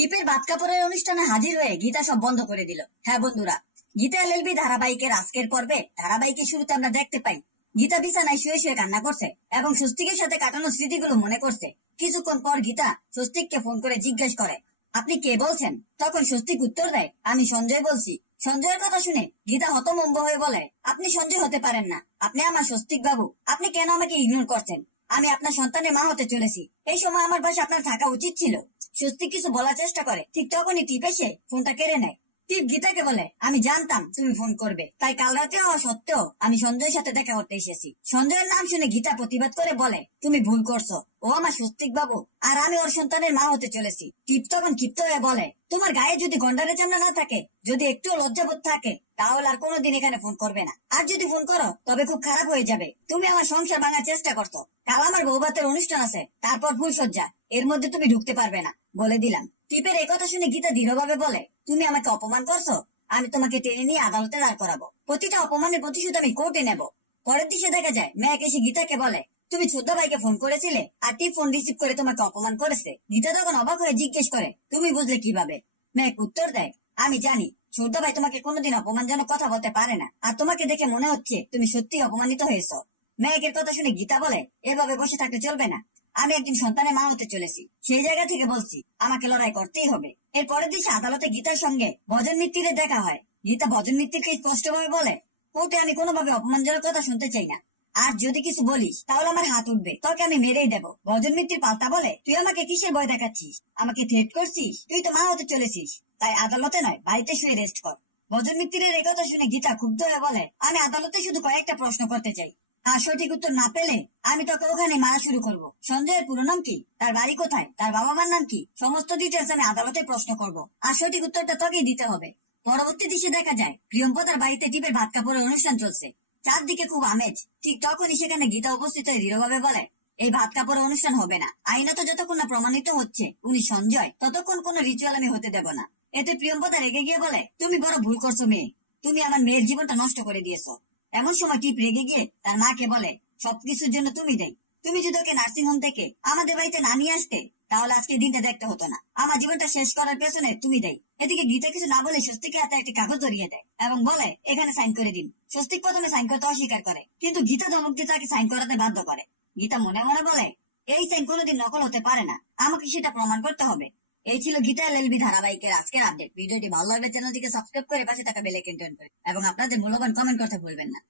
টিপের ভাত কাপড়ের অনুষ্ঠানে হাজির হয়ে গীতা সব বন্ধ করে দিল। হ্যাঁ বন্ধুরা, গীতা এলএলবি ধারাবাহিকের আজকের পর্বে ধারাবাহিকের শুরুতে আমরা দেখতে পাই গীতা বিছানায় শুয়ে শুয়ে কান্না করছে এবং স্বস্তিকের সাথে কাটানো স্মৃতিগুলো মনে করছে। কিছুক্ষণ পর গীতা স্বস্তিককে ফোন করে জিজ্ঞেস করে, আপনি কে বলছেন? তখন স্বস্তিক উত্তর দেয়, আমি সঞ্জয় বলছি। সঞ্জয়ের কথা শুনে গীতা হতভম্ব হয়ে বলে, আপনি সঞ্জয় হতে পারেন না, আপনি আমার স্বস্তিক বাবু। আপনি কেন আমাকে ইগনোর করছেন? আমি আপনার সন্তানের মা হতে চলেছি। এই সময় আমার পাশে আপনার থাকা উচিত ছিল। স্বস্তিক কিছু বলার চেষ্টা করে, ঠিক তখনই টিপ এসে ফোনটা কেড়ে নেয়। টিপ গীতাকে বলে, আমি জানতাম তুমি ফোন করবে, তাই কাল রাতে হওয়া সত্ত্বেও আমি সঞ্জয়ের সাথে দেখা করতে এসেছি। সঞ্জয়ের নাম শুনে গীতা প্রতিবাদ করে বলে, তুমি ভুল করছো, ও আমার স্বস্তিক বাবু আর আমি ওর সন্তানের মা হতে চলেছি। টিপ তখন ক্ষিপ্ত হয়ে বলে, তোমার গায়ে যদি গন্ডারের চামড়া না থাকে, যদি একটু লজ্জাবোধ থাকে, তাহলে আর কোনোদিন এখানে ফোন করবে না। আর যদি ফোন করো তবে খুব খারাপ হয়ে যাবে। তুমি আমার সংসার ভাঙার চেষ্টা করছো। কাল আমার বৌভাতের অনুষ্ঠান আছে, তারপর ফুলসজ্জা, এর মধ্যে তুমি ঢুকতে পারবে না, বলে দিলাম। টিপের এই কথা শুনে গীতা দৃঢ়ভাবে বলে, তুমি আমাকে অপমান করছো, আমি তোমাকে টেনে নিয়ে আদালতে দাঁড় করাবো। প্রতিটা অপমানের প্রতিশোধ আমি কোর্টে নেব। পরের দিকে দেখা যায় মেয়েকে এসে গীতাকে বলে, তুমি ছোটদা ভাইকে ফোন করেছিলে আর টিপ ফোন রিসিভ করে তোমাকে অপমান করেছে। গীতা তখন অবাক হয়ে জিজ্ঞেস করে, তুমি বুঝলে কিভাবে? মেয়েক উত্তর দেয়, আমি জানি ছোটদা ভাই তোমাকে কোনোদিন অপমানজনক কথা বলতে পারে না, আর তোমাকে দেখে মনে হচ্ছে তুমি সত্যি অপমানিত হয়েছো। মেয়েকের কথা শুনে গীতা বলে, এভাবে বসে থাকলে চলবে না। আমি একদিন সন্তানের মা হতে চলেছি, সেই জায়গা থেকে বলছি আমাকে লড়াই করতেই হবে। এর পরের দিন আদালতে গীতার সঙ্গে ভজন মিত্তিরের দেখা হয়। গীতা ভজন মিত্তিরকে স্পষ্টভাবে বলে, কোর্টে আমি কোনোভাবে অপমানজনক কথা শুনতে চাই না। আর যদি কিছু বলিস তাহলে আমার হাত উঠবে, তোকে আমি মেরেই দেবো। ভজন মিত্তির পাল্টা বলে, তুই আমাকে কিসের ভয় দেখাচ্ছিস? আমাকে থ্রেট করছিস? তুই তো মা হতে চলেছিস, তাই আদালতে নয় বাড়িতে শুয়ে রেস্ট কর। ভজন মিত্তিরের এই কথা শুনে গীতা ক্ষুব্ধ হয়ে বলে, আমি আদালতে শুধু কয়েকটা প্রশ্ন করতে চাই, আর সঠিক উত্তর না পেলে আমি তোকে ওখানে মারা শুরু করব। সঞ্জয়ের পুরো নাম কি, তার বাড়ি কোথায়, তার বাবা মার নাম কি, সমস্ত ডিটেলস আমি আদালতে প্রশ্ন করব, আর সঠিক উত্তরটা তোকেই দিতে হবে। পরবর্তী দৃশ্যে দেখা যায় প্রিয়ম্পদার বাড়িতে টিপের ভাত কাপড়ের অনুষ্ঠান চলছে। চারদিকে খুব আমেজ। ঠিক তখনই সেখানে গীতা উপস্থিত হয়ে দৃঢ়ভাবে বলে, এই ভাত কাপড়ের অনুষ্ঠান হবে না। আইনত যতক্ষণ না প্রমাণিত হচ্ছে উনি সঞ্জয়, ততক্ষণ কোনো রিচুয়াল আমি হতে দেব না। এতে প্রিয়ম্পদা রেগে গিয়ে বলে, তুমি বড় ভুল করছো মেয়ে, তুমি আমার মেয়ের জীবনটা নষ্ট করে দিয়েছো। এমন সময় টিপ রেগে গিয়ে তার মাকে বলে, সবকিছুর জন্য তুমি দেয়। তুমি যদি ওকে নার্সিং হোম থেকে আমাদের বাড়িতে না নিয়ে আসতে, তাহলে আজকে দিনটা দেখতে হতো না। আমার জীবনটা শেষ করার পেছনে তুমি দেয়। এদিকে গীতা কিছু না বলে স্বস্তিকের হাতে একটি কাগজ ধরিয়ে দেয় এবং বলে, এখানে সাইন করে দিন। স্বস্তিক প্রথমে সাইন করতে অস্বীকার করে, কিন্তু গীতা ধমক দিয়ে তাকে সাইন করাতে বাধ্য করে। গীতা মনে মনে বলে, এই সাইন কোনোদিন নকল হতে পারে না, আমাকে সেটা প্রমাণ করতে হবে। এই ছিল গীতা এলএলবি ধারাবাহিকের আজকের আপডেট। ভিডিওটি ভালো লাগলে চ্যানেলটিকে সাবস্ক্রাইব করে পাশে থাকা বেল আইকন টান করে এবং আপনাদের মূল্যবান কমেন্ট করতে ভুলবেন না।